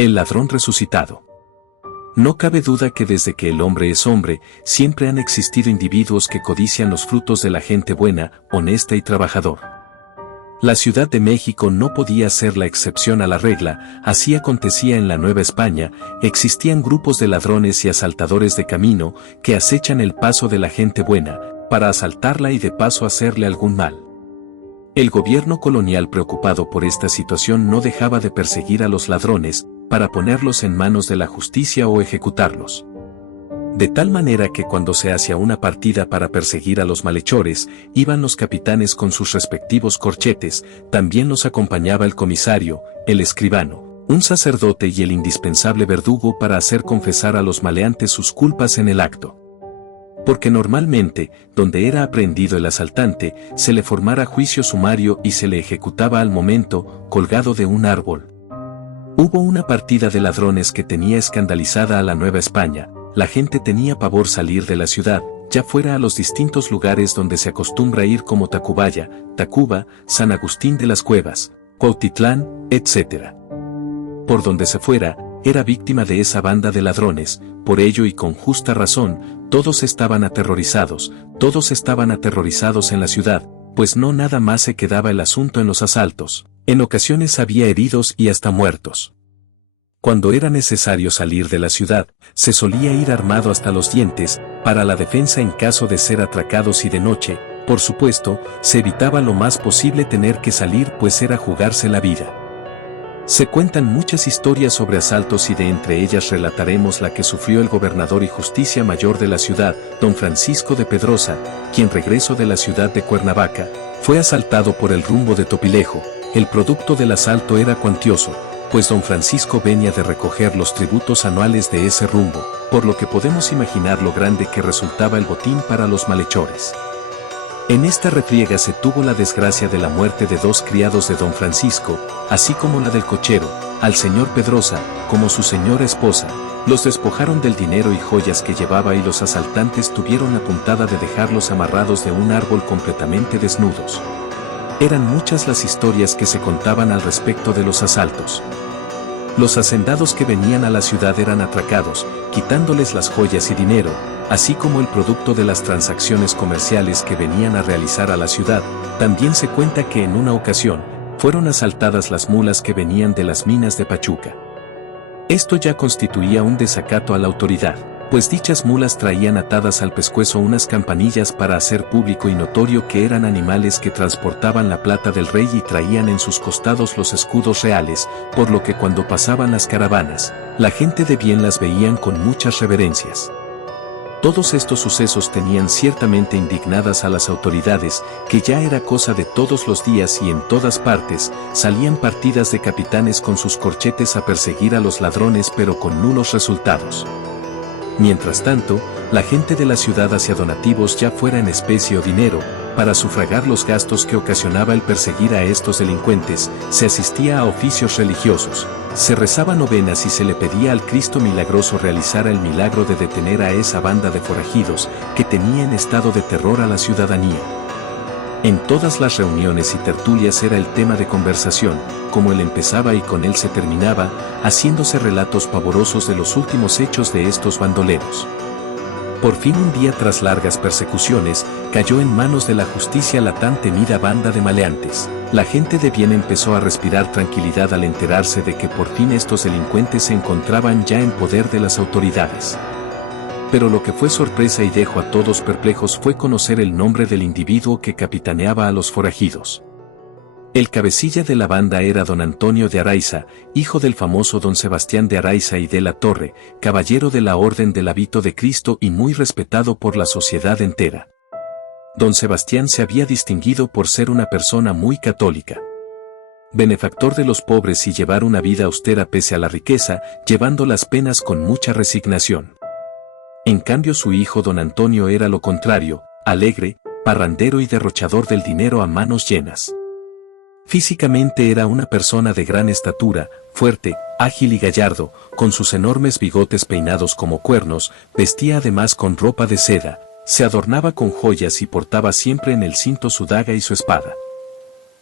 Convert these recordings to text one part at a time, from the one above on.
El ladrón resucitado. No cabe duda que desde que el hombre es hombre, siempre han existido individuos que codician los frutos de la gente buena, honesta y trabajador. La Ciudad de México no podía ser la excepción a la regla, así acontecía en la Nueva España, existían grupos de ladrones y asaltadores de camino que acechan el paso de la gente buena, para asaltarla y de paso hacerle algún mal. El gobierno colonial preocupado por esta situación no dejaba de perseguir a los ladrones, para ponerlos en manos de la justicia o ejecutarlos. De tal manera que cuando se hacía una partida para perseguir a los malhechores, iban los capitanes con sus respectivos corchetes, también los acompañaba el comisario, el escribano, un sacerdote y el indispensable verdugo para hacer confesar a los maleantes sus culpas en el acto. Porque normalmente, donde era aprehendido el asaltante, se le formara juicio sumario y se le ejecutaba al momento, colgado de un árbol. Hubo una partida de ladrones que tenía escandalizada a la Nueva España. La gente tenía pavor salir de la ciudad, ya fuera a los distintos lugares donde se acostumbra ir como Tacubaya, Tacuba, San Agustín de las Cuevas, Cuautitlán, etc. Por donde se fuera, era víctima de esa banda de ladrones, por ello y con justa razón, todos estaban aterrorizados en la ciudad, pues no nada más se quedaba el asunto en los asaltos, en ocasiones había heridos y hasta muertos. Cuando era necesario salir de la ciudad, se solía ir armado hasta los dientes, para la defensa en caso de ser atracados y de noche, por supuesto, se evitaba lo más posible tener que salir pues era jugarse la vida. Se cuentan muchas historias sobre asaltos y de entre ellas relataremos la que sufrió el gobernador y justicia mayor de la ciudad, don Francisco de Pedrosa, quien regreso de la ciudad de Cuernavaca, fue asaltado por el rumbo de Topilejo. El producto del asalto era cuantioso, pues don Francisco venía de recoger los tributos anuales de ese rumbo, por lo que podemos imaginar lo grande que resultaba el botín para los malhechores. En esta refriega se tuvo la desgracia de la muerte de dos criados de don Francisco, así como la del cochero, al señor Pedrosa, como su señora esposa, los despojaron del dinero y joyas que llevaba y los asaltantes tuvieron la puntada de dejarlos amarrados de un árbol completamente desnudos. Eran muchas las historias que se contaban al respecto de los asaltos. Los hacendados que venían a la ciudad eran atracados, quitándoles las joyas y dinero, así como el producto de las transacciones comerciales que venían a realizar a la ciudad. También se cuenta que en una ocasión, fueron asaltadas las mulas que venían de las minas de Pachuca. Esto ya constituía un desacato a la autoridad, pues dichas mulas traían atadas al pescuezo unas campanillas para hacer público y notorio que eran animales que transportaban la plata del rey y traían en sus costados los escudos reales, por lo que cuando pasaban las caravanas, la gente de bien las veían con muchas reverencias. Todos estos sucesos tenían ciertamente indignadas a las autoridades, que ya era cosa de todos los días y en todas partes, salían partidas de capitanes con sus corchetes a perseguir a los ladrones pero con nulos resultados. Mientras tanto, la gente de la ciudad hacía donativos ya fuera en especie o dinero, para sufragar los gastos que ocasionaba el perseguir a estos delincuentes, se asistía a oficios religiosos, se rezaba novenas y se le pedía al Cristo milagroso realizara el milagro de detener a esa banda de forajidos que tenía en estado de terror a la ciudadanía. En todas las reuniones y tertulias era el tema de conversación, como él empezaba y con él se terminaba, haciéndose relatos pavorosos de los últimos hechos de estos bandoleros. Por fin un día tras largas persecuciones, cayó en manos de la justicia la tan temida banda de maleantes. La gente de bien empezó a respirar tranquilidad al enterarse de que por fin estos delincuentes se encontraban ya en poder de las autoridades. Pero lo que fue sorpresa y dejó a todos perplejos fue conocer el nombre del individuo que capitaneaba a los forajidos. El cabecilla de la banda era don Antonio de Araiza, hijo del famoso don Sebastián de Araiza y de la Torre, caballero de la Orden del Hábito de Cristo y muy respetado por la sociedad entera. Don Sebastián se había distinguido por ser una persona muy católica, benefactor de los pobres y llevar una vida austera pese a la riqueza, llevando las penas con mucha resignación. En cambio su hijo don Antonio era lo contrario, alegre, parrandero y derrochador del dinero a manos llenas. Físicamente era una persona de gran estatura, fuerte, ágil y gallardo, con sus enormes bigotes peinados como cuernos, vestía además con ropa de seda, se adornaba con joyas y portaba siempre en el cinto su daga y su espada.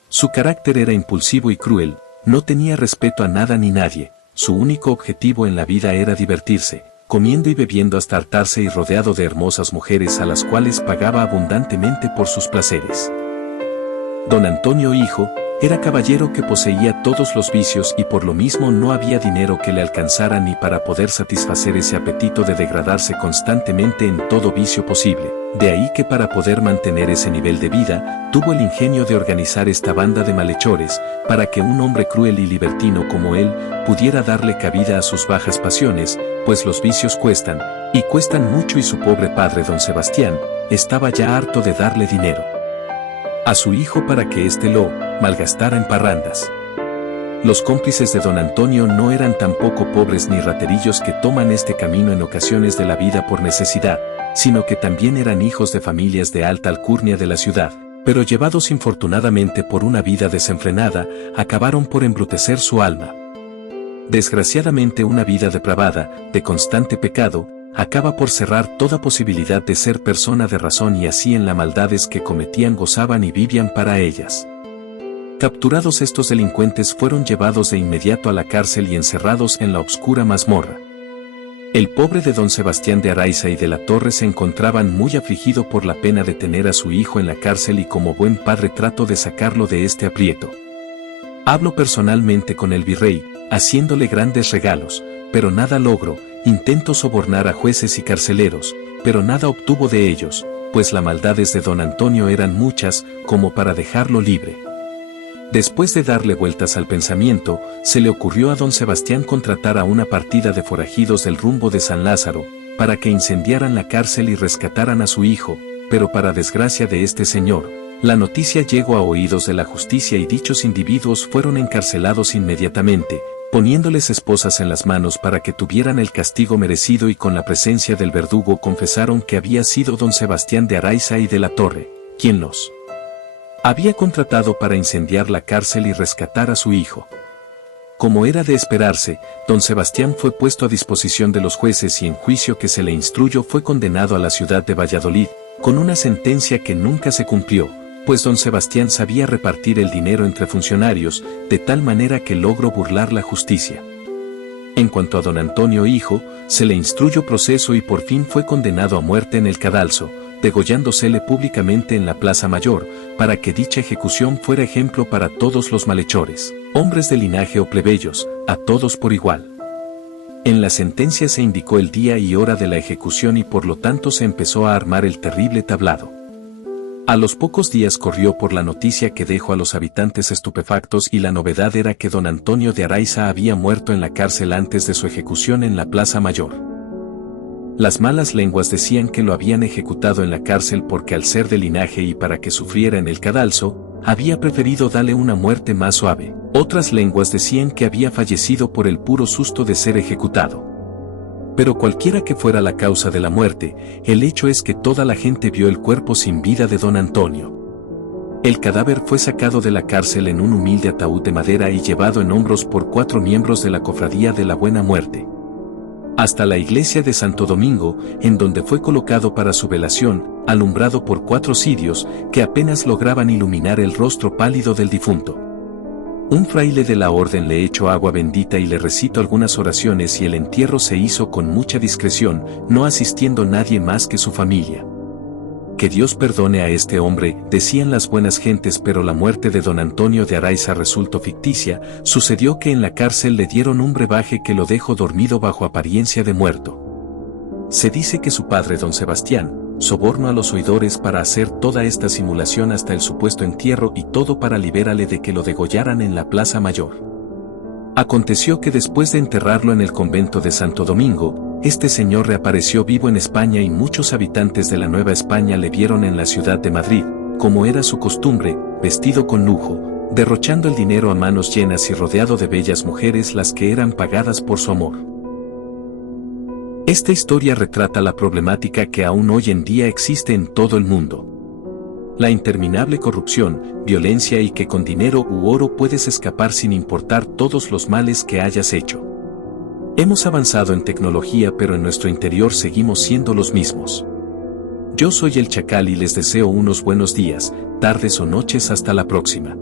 Su carácter era impulsivo y cruel, no tenía respeto a nada ni nadie, su único objetivo en la vida era divertirse, comiendo y bebiendo hasta hartarse y rodeado de hermosas mujeres a las cuales pagaba abundantemente por sus placeres. Don Antonio hijo, era caballero que poseía todos los vicios y por lo mismo no había dinero que le alcanzara ni para poder satisfacer ese apetito de degradarse constantemente en todo vicio posible. De ahí que para poder mantener ese nivel de vida, tuvo el ingenio de organizar esta banda de malhechores, para que un hombre cruel y libertino como él, pudiera darle cabida a sus bajas pasiones, pues los vicios cuestan, y cuestan mucho y su pobre padre don Sebastián, estaba ya harto de darle dinero a su hijo para que éste lo malgastara en parrandas. Los cómplices de don Antonio no eran tampoco pobres ni raterillos que toman este camino en ocasiones de la vida por necesidad, sino que también eran hijos de familias de alta alcurnia de la ciudad, pero llevados infortunadamente por una vida desenfrenada, acabaron por embrutecer su alma. Desgraciadamente una vida depravada, de constante pecado, acaba por cerrar toda posibilidad de ser persona de razón y así en las maldades que cometían gozaban y vivían para ellas. Capturados estos delincuentes fueron llevados de inmediato a la cárcel y encerrados en la oscura mazmorra. El pobre de don Sebastián de Araiza y de la Torre se encontraban muy afligido por la pena de tener a su hijo en la cárcel y como buen padre trató de sacarlo de este aprieto. Habló personalmente con el virrey, haciéndole grandes regalos, pero nada logró. Intentó sobornar a jueces y carceleros, pero nada obtuvo de ellos, pues las maldades de don Antonio eran muchas, como para dejarlo libre. Después de darle vueltas al pensamiento, se le ocurrió a don Sebastián contratar a una partida de forajidos del rumbo de San Lázaro, para que incendiaran la cárcel y rescataran a su hijo, pero para desgracia de este señor, la noticia llegó a oídos de la justicia y dichos individuos fueron encarcelados inmediatamente, poniéndoles esposas en las manos para que tuvieran el castigo merecido y con la presencia del verdugo confesaron que había sido don Sebastián de Araiza y de la Torre, quien los había contratado para incendiar la cárcel y rescatar a su hijo. Como era de esperarse, don Sebastián fue puesto a disposición de los jueces y en juicio que se le instruyó fue condenado a la ciudad de Valladolid, con una sentencia que nunca se cumplió, pues don Sebastián sabía repartir el dinero entre funcionarios, de tal manera que logró burlar la justicia. En cuanto a don Antonio hijo, se le instruyó proceso y por fin fue condenado a muerte en el cadalso, degollándosele públicamente en la Plaza Mayor, para que dicha ejecución fuera ejemplo para todos los malhechores, hombres de linaje o plebeyos, a todos por igual. En la sentencia se indicó el día y hora de la ejecución y por lo tanto se empezó a armar el terrible tablado. A los pocos días corrió por la noticia que dejó a los habitantes estupefactos y la novedad era que don Antonio de Araiza había muerto en la cárcel antes de su ejecución en la Plaza Mayor. Las malas lenguas decían que lo habían ejecutado en la cárcel porque al ser de linaje y para que sufriera en el cadalso, había preferido darle una muerte más suave. Otras lenguas decían que había fallecido por el puro susto de ser ejecutado. Pero cualquiera que fuera la causa de la muerte, el hecho es que toda la gente vio el cuerpo sin vida de don Antonio. El cadáver fue sacado de la cárcel en un humilde ataúd de madera y llevado en hombros por 4 miembros de la Cofradía de la Buena Muerte, hasta la iglesia de Santo Domingo, en donde fue colocado para su velación, alumbrado por 4 cirios, que apenas lograban iluminar el rostro pálido del difunto. Un fraile de la orden le echó agua bendita y le recitó algunas oraciones y el entierro se hizo con mucha discreción, no asistiendo nadie más que su familia. Que Dios perdone a este hombre, decían las buenas gentes, pero la muerte de don Antonio de Araiza resultó ficticia. Sucedió que en la cárcel le dieron un brebaje que lo dejó dormido bajo apariencia de muerto. Se dice que su padre don Sebastián sobornó a los oidores para hacer toda esta simulación hasta el supuesto entierro y todo para liberarle de que lo degollaran en la Plaza Mayor. Aconteció que después de enterrarlo en el convento de Santo Domingo, este señor reapareció vivo en España y muchos habitantes de la Nueva España le vieron en la ciudad de Madrid, como era su costumbre, vestido con lujo, derrochando el dinero a manos llenas y rodeado de bellas mujeres las que eran pagadas por su amor. Esta historia retrata la problemática que aún hoy en día existe en todo el mundo. La interminable corrupción, violencia y que con dinero u oro puedes escapar sin importar todos los males que hayas hecho. Hemos avanzado en tecnología pero en nuestro interior seguimos siendo los mismos. Yo soy el Chacal y les deseo unos buenos días, tardes o noches hasta la próxima.